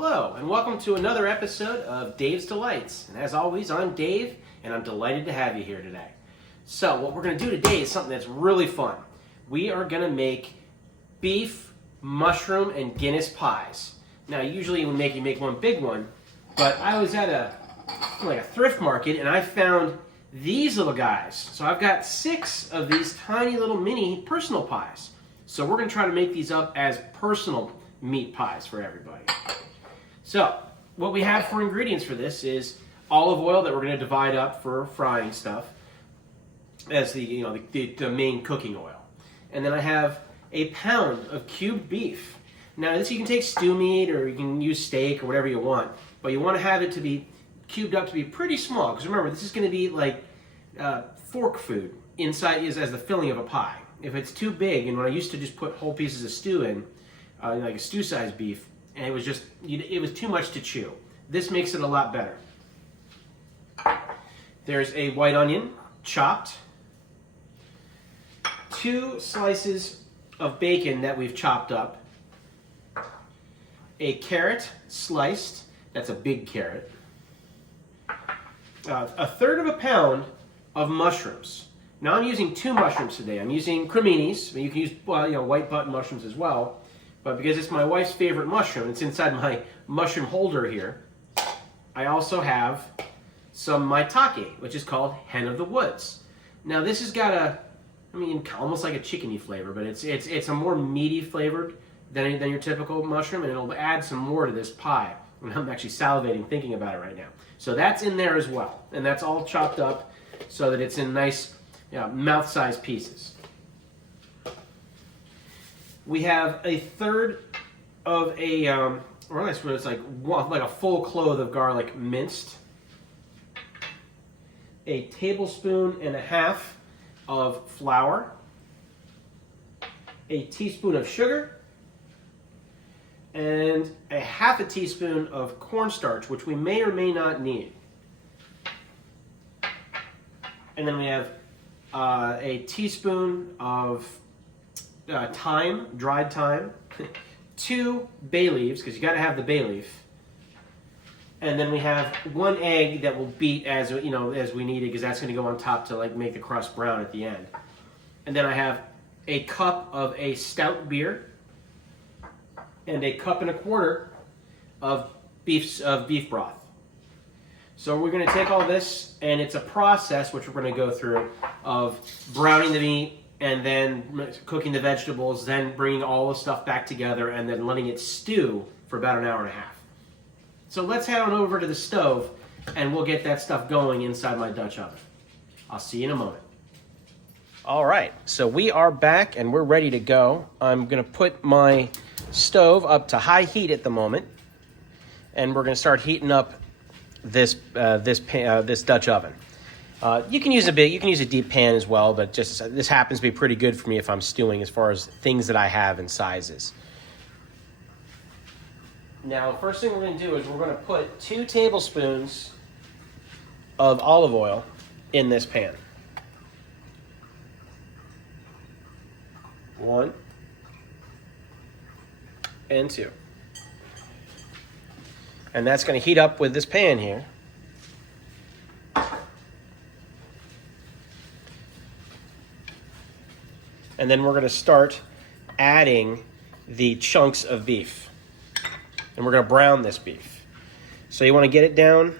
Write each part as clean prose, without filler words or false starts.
Hello, and welcome to another episode of Dave's Delights. And as always, I'm Dave, and I'm delighted to have you here today. So, what we're going to do today is something that's really fun. We are going to make beef, mushroom, and Guinness pies. Now, usually you make one big one, but I was at a thrift market, and I found these little guys. So I've got 6 of these tiny little mini personal pies. So we're going to try to make these up as personal meat pies for everybody. So, what we have for ingredients for this is olive oil that we're going to divide up for frying stuff as the main cooking oil. And then I have a pound of cubed beef. Now, this you can take stew meat or you can use steak or whatever you want, but you want to have it to be cubed up to be pretty small, because remember, this is going to be like fork food inside as the filling of a pie. If it's too big, and when I used to just put whole pieces of stew in, like a stew-sized beef, and it was too much to chew. This makes it a lot better. There's a white onion, chopped. 2 slices of bacon that we've chopped up. A carrot sliced. That's a big carrot. A third of a pound of mushrooms. Now I'm using 2 mushrooms today. I'm using creminis. You can use white button mushrooms as well. But because it's my wife's favorite mushroom, it's inside my mushroom holder here. I also have some maitake, which is called hen of the woods. Now this has got almost like a chickeny flavor, but it's a more meaty flavored than your typical mushroom, and it'll add some more to this pie. And I'm actually salivating thinking about it right now. So that's in there as well, and that's all chopped up so that it's in nice mouth-sized pieces. We have a third of it's like a full clove of garlic minced. A tablespoon and a half of flour. A teaspoon of sugar. And a half a teaspoon of cornstarch, which we may or may not need. And then we have a teaspoon of thyme, dried thyme, 2 bay leaves, because you got to have the bay leaf, and then we have 1 egg that we'll beat as we need it, because that's going to go on top to make the crust brown at the end. And then I have a cup of a stout beer and a 1.25 cups of beef broth. So we're going to take all this, and it's a process which we're going to go through of browning the meat, and then cooking the vegetables, then bringing all the stuff back together, and then letting it stew for about 1.5 hours. So let's head on over to the stove, and we'll get that stuff going inside my Dutch oven. I'll see you in a moment. All right, so we are back, and we're ready to go. I'm going to put my stove up to high heat at the moment, and we're going to start heating up this Dutch oven. You can use a deep pan as well, but this happens to be pretty good for me if I'm stewing as far as things that I have and sizes. Now, the first thing we're going to do is we're going to put 2 tablespoons of olive oil in this pan. 1 and 2. And that's going to heat up with this pan here. And then we're going to start adding the chunks of beef. And we're going to brown this beef. So you want to get it down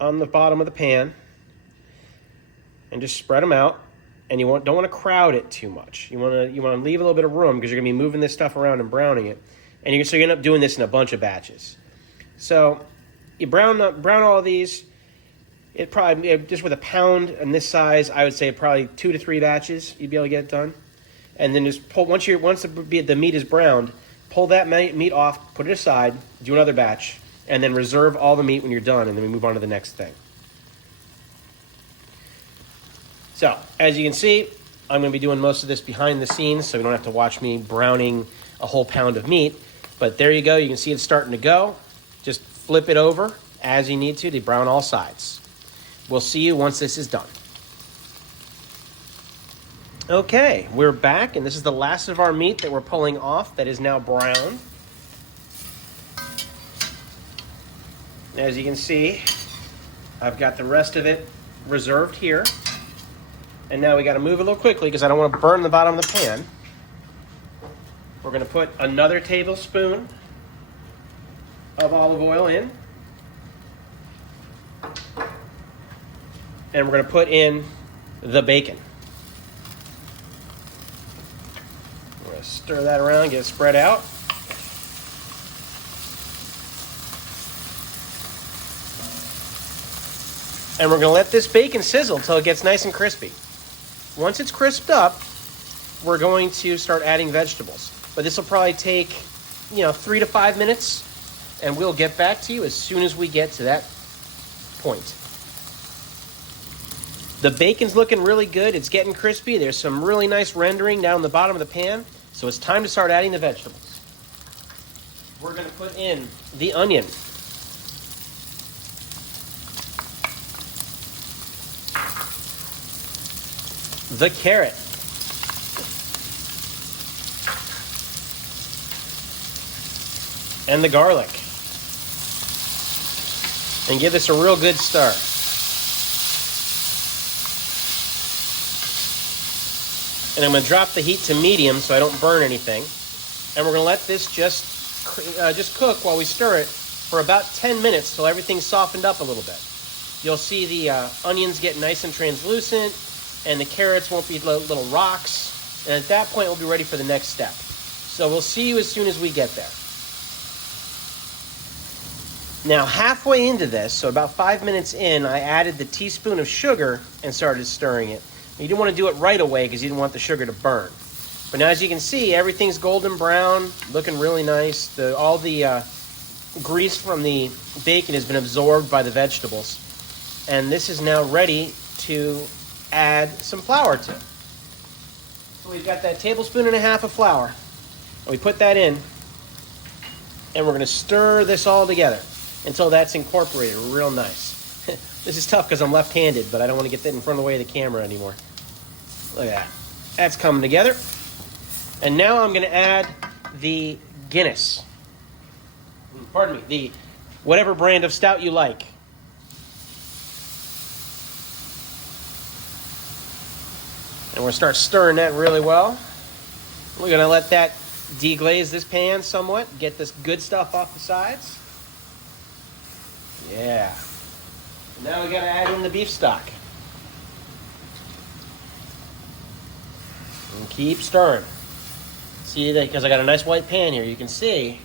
on the bottom of the pan and just spread them out. And you don't want to crowd it too much. You want to leave a little bit of room, because you're going to be moving this stuff around and browning it. And so you end up doing this in a bunch of batches. So you brown all of these. It probably, just with a pound in this size, I would say probably 2 to 3 batches you'd be able to get it done. And then just pull, once the meat is browned, pull that meat off, put it aside, do another batch, and then reserve all the meat when you're done, and then we move on to the next thing. So, as you can see, I'm going to be doing most of this behind the scenes, so you don't have to watch me browning a whole pound of meat. But there you go, you can see it's starting to go. Just flip it over as you need to brown all sides. We'll see you once this is done. Okay, we're back, and this is the last of our meat that we're pulling off that is now brown. As you can see, I've got the rest of it reserved here. And now we got to move a little quickly because I don't want to burn the bottom of the pan. We're going to put another tablespoon of olive oil in. And we're going to put in the bacon. We're going to stir that around, get it spread out. And we're going to let this bacon sizzle until it gets nice and crispy. Once it's crisped up, we're going to start adding vegetables. But this will probably take, 3 to 5 minutes, and we'll get back to you as soon as we get to that point. The bacon's looking really good. It's getting crispy. There's some really nice rendering down the bottom of the pan. So it's time to start adding the vegetables. We're going to put in the onion. The carrot. And the garlic. And give this a real good stir. And I'm going to drop the heat to medium so I don't burn anything. And we're going to let this just cook while we stir it for about 10 minutes till everything's softened up a little bit. You'll see the onions get nice and translucent, and the carrots won't be little rocks. And at that point, we'll be ready for the next step. So we'll see you as soon as we get there. Now, halfway into this, so about 5 minutes in, I added the teaspoon of sugar and started stirring it. You didn't want to do it right away because you didn't want the sugar to burn. But now, as you can see, everything's golden brown, looking really nice. All the grease from the bacon has been absorbed by the vegetables. And this is now ready to add some flour to. So we've got that tablespoon and a half of flour. And we put that in. And we're going to stir this all together until that's incorporated real nice. This is tough because I'm left-handed, but I don't want to get that in front of the way of the camera anymore. Look at that. That's coming together. And now I'm going to add the Guinness. Pardon me, the whatever brand of stout you like. And we'll start stirring that really well. We're going to let that deglaze this pan somewhat, get this good stuff off the sides. Yeah. Now we got to add in the beef stock. And keep stirring. See that, because I got a nice white pan here, you can see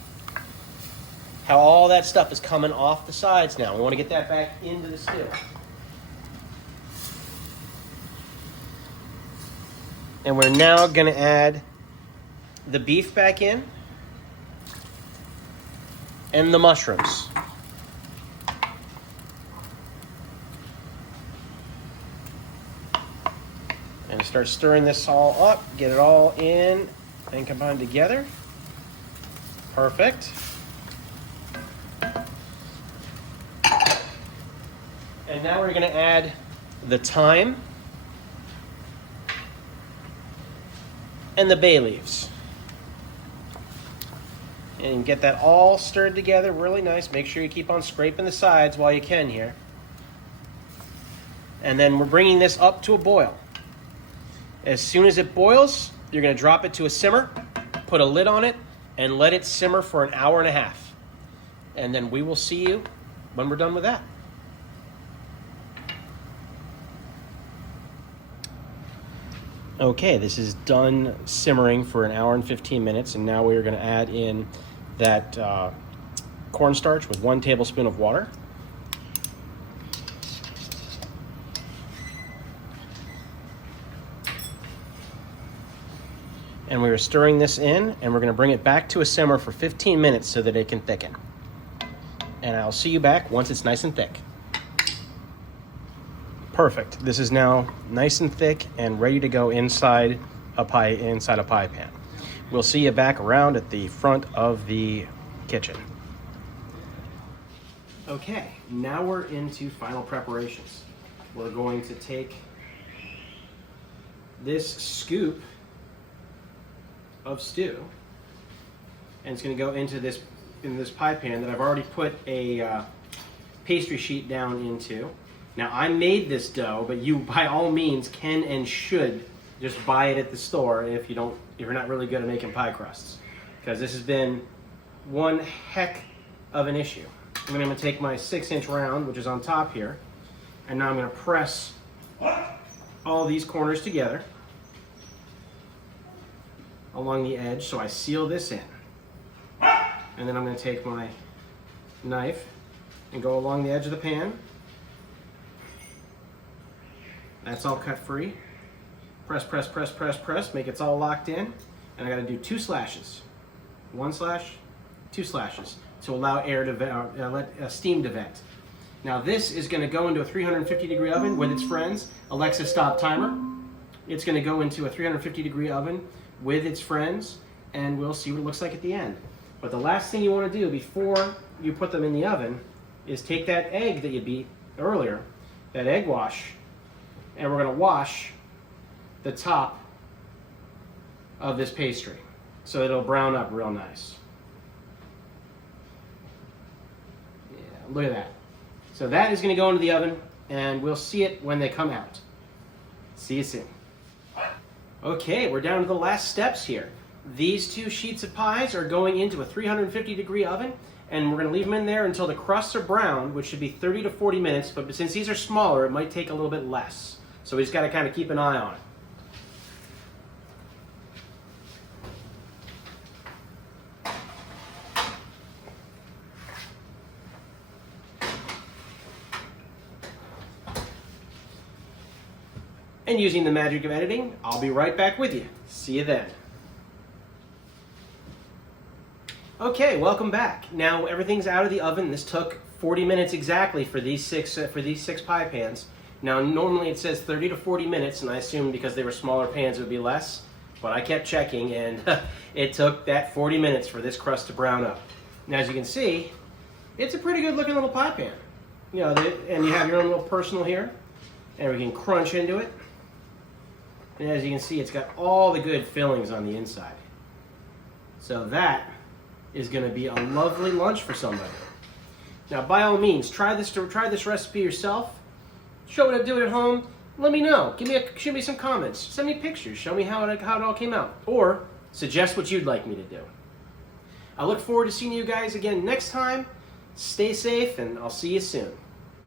how all that stuff is coming off the sides now. We want to get that back into the stew. And we're now going to add the beef back in and the mushrooms. And start stirring this all up, get it all in and combined together. Perfect. And now we're going to add the thyme and the bay leaves. And get that all stirred together really nice. Make sure you keep on scraping the sides while you can here. And then we're bringing this up to a boil. As soon as it boils, you're going to drop it to a simmer, put a lid on it, and let it simmer for an hour and a half. And then we will see you when we're done with that. Okay, this is done simmering for an hour and 15 minutes, and now we're going to add in that cornstarch with 1 tablespoon of water. And we are stirring this in, and we're going to bring it back to a simmer for 15 minutes so that it can thicken. And I'll see you back once it's nice and thick. Perfect. This is now nice and thick and ready to go inside a pie pan. We'll see you back around at the front of the kitchen. Okay, now we're into final preparations. We're going to take this scoop of stew, and it's going to go into this pie pan that I've already put a pastry sheet down into. Now I made this dough, but you by all means can and should just buy it at the store if you're not really good at making pie crusts, because this has been one heck of an issue. I'm going to take my 6-inch round, which is on top here, and now I'm going to press all these corners together along the edge, so I seal this in. And then I'm going to take my knife and go along the edge of the pan. That's all cut free. Press, press, press, press, press, make it all locked in. And I got to do 2 slashes. 1 slash, 2 slashes to allow air to let steam to vent. Now this is going to go into a 350-degree oven with its friends. Alexa, stop timer. It's going to go into a 350-degree oven with its friends, and we'll see what it looks like at the end. But the last thing you want to do before you put them in the oven is take that egg that you beat earlier, that egg wash, and we're going to wash the top of this pastry so it'll brown up real nice. Yeah, look at that. So that is going to go into the oven, and we'll see it when they come out. See you soon. Okay, we're down to the last steps here. These 2 sheets of pies are going into a 350-degree oven, and we're going to leave them in there until the crusts are brown, which should be 30 to 40 minutes, but since these are smaller, it might take a little bit less. So we just got to kind of keep an eye on it. And using the magic of editing, I'll be right back with you. See you then. Okay, welcome back. Now everything's out of the oven. This took 40 minutes exactly for these six pie pans. Now normally it says 30 to 40 minutes, and I assumed because they were smaller pans it would be less, but I kept checking, and it took that 40 minutes for this crust to brown up. Now as you can see, it's a pretty good looking little pie pan. You know, and you have your own little personal here, and we can crunch into it. And as you can see, it's got all the good fillings on the inside. So that is going to be a lovely lunch for somebody. Now, by all means, try this recipe yourself. Show it, do it at home. Let me know. Give me some comments. Send me pictures. Show me how it all came out. Or suggest what you'd like me to do. I look forward to seeing you guys again next time. Stay safe, and I'll see you soon.